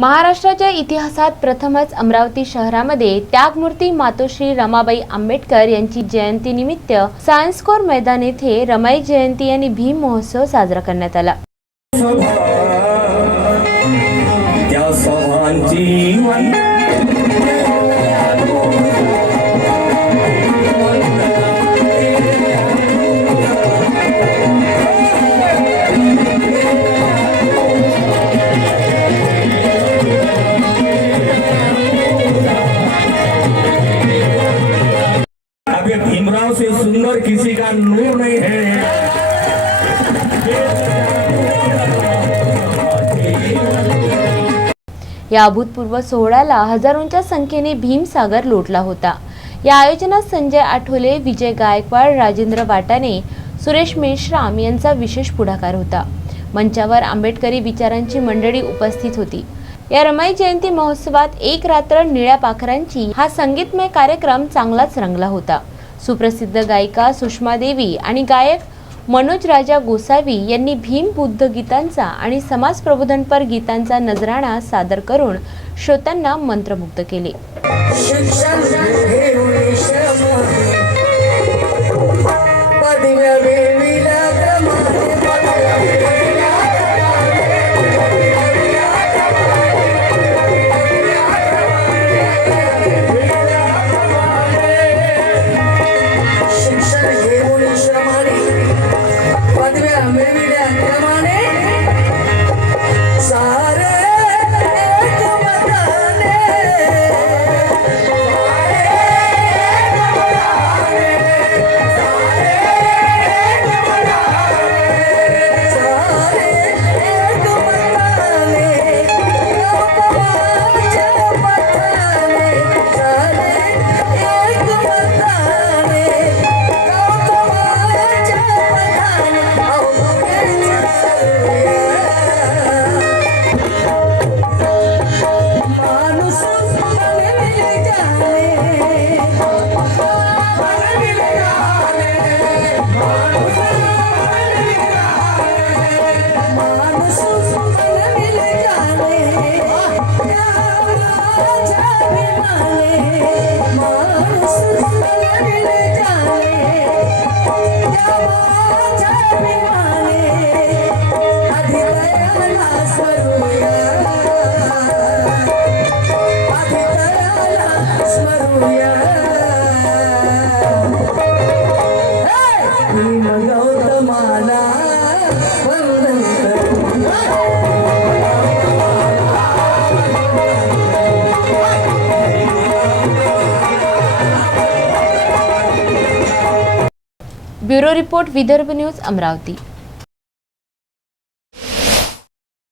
महाराष्ट्राच्या इतिहासात प्रथमच अमरावती शहरामध्ये त्यागमूर्ती मातोश्री रमाबाई आंबेडकर यांची जयंतीनिमित्त सायन्स कोर मैदान येथे रमाई जयंती आणि भीम महोत्सव साजरा करण्यात आला. सभा अबे भीमराव से सुंदर किसी का नूर नहीं है। या अभूतपूर्व सोहळ्याला हजारोंच्या संख्येने भीमसागर लोटला होता. या आयोजनात संजय आठवले विजय गायकवाड राजेंद्र वाटाणे सुरेश मेश्राम यांचा विशेष पुढाकार होता. मंचावर आंबेडकरी विचारांची मंडळी उपस्थित होती. या रमाई जयंती महोत्सवात एक रात्र निळ्या पाखरांची हा संगीतमय कार्यक्रम चांगलाच रंगला होता. सुप्रसिद्ध गायिका सुषमा देवी आणि गायक मनोज राजा गोसावी यांनी भीम बुद्ध गीतांचा आणि समाज प्रबोधनपर गीतांचा नजराणा सादर करून श्रोत्यांना मंत्रमुग्ध केले. शिक्षण bureau report Vidarbha news Amravati